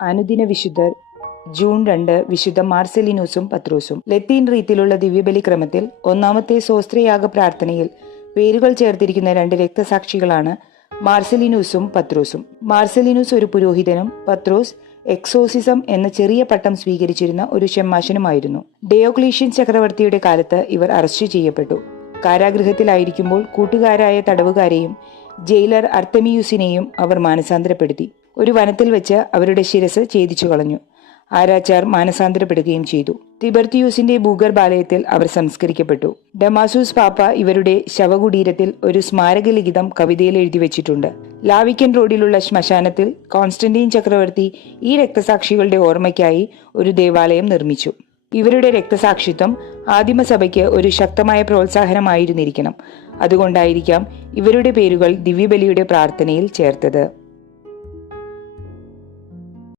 അനുദിന വിശുദ്ധർ ജൂൺ 2 വിശുദ്ധ മാർസെലിനൂസും പത്രോസും. ലത്തീൻ റീതിയിലുള്ള ദിവ്യബലി ക്രമത്തിൽ ഒന്നാമത്തെ സ്വസ്ത്രയാഗ പ്രാർത്ഥനയിൽ പേരുകൾ ചേർത്തിരിക്കുന്ന 2 രക്തസാക്ഷികളാണ് മാർസെലിനൂസും പത്രോസും. മാർസെലിനൂസ് ഒരു പുരോഹിതനും പത്രോസ് എക്സോസിസം എന്ന ചെറിയ പട്ടം സ്വീകരിച്ചിരുന്ന ഒരു ഷെമ്മാശനുമായിരുന്നു. ഡയോക്ലീഷ്യൻ ചക്രവർത്തിയുടെ കാലത്ത് ഇവർ അറസ്റ്റ് ചെയ്യപ്പെട്ടു. കാരാഗൃഹത്തിലായിരിക്കുമ്പോൾ കൂട്ടുകാരായ തടവുകാരെയും ജയിലർ അർത്തമിയൂസിനെയും അവർ മാനസാന്തരപ്പെടുത്തി. ഒരു വനത്തിൽ വെച്ച് അവരുടെ ശിരസ് ഛേദിച്ചു കളഞ്ഞു. ആരാച്ചാർ മാനസാന്തരപ്പെടുകയും ചെയ്തു. തിബർത്തിയൂസിന്റെ ഭൂഗർഭാലയത്തിൽ അവർ സംസ്കരിക്കപ്പെട്ടു. ഡമാസൂസ് പാപ്പ ഇവരുടെ ശവകുടീരത്തിൽ ഒരു സ്മാരക ലിഖിതം കവിതയിൽ എഴുതി വെച്ചിട്ടുണ്ട്. ലാവിക്കൻ റോഡിലുള്ള ശ്മശാനത്തിൽ കോൺസ്റ്റന്റീൻ ചക്രവർത്തി ഈ രക്തസാക്ഷികളുടെ ഓർമ്മയ്ക്കായി ഒരു ദേവാലയം നിർമ്മിച്ചു. ഇവരുടെ രക്തസാക്ഷിത്വം ആദിമസഭയ്ക്ക് ഒരു ശക്തമായ പ്രോത്സാഹനമായിരുന്നിരിക്കണം. അതുകൊണ്ടായിരിക്കാം ഇവരുടെ പേരുകൾ ദിവ്യബലിയുടെ പ്രാർത്ഥനയിൽ ചേർത്തത്.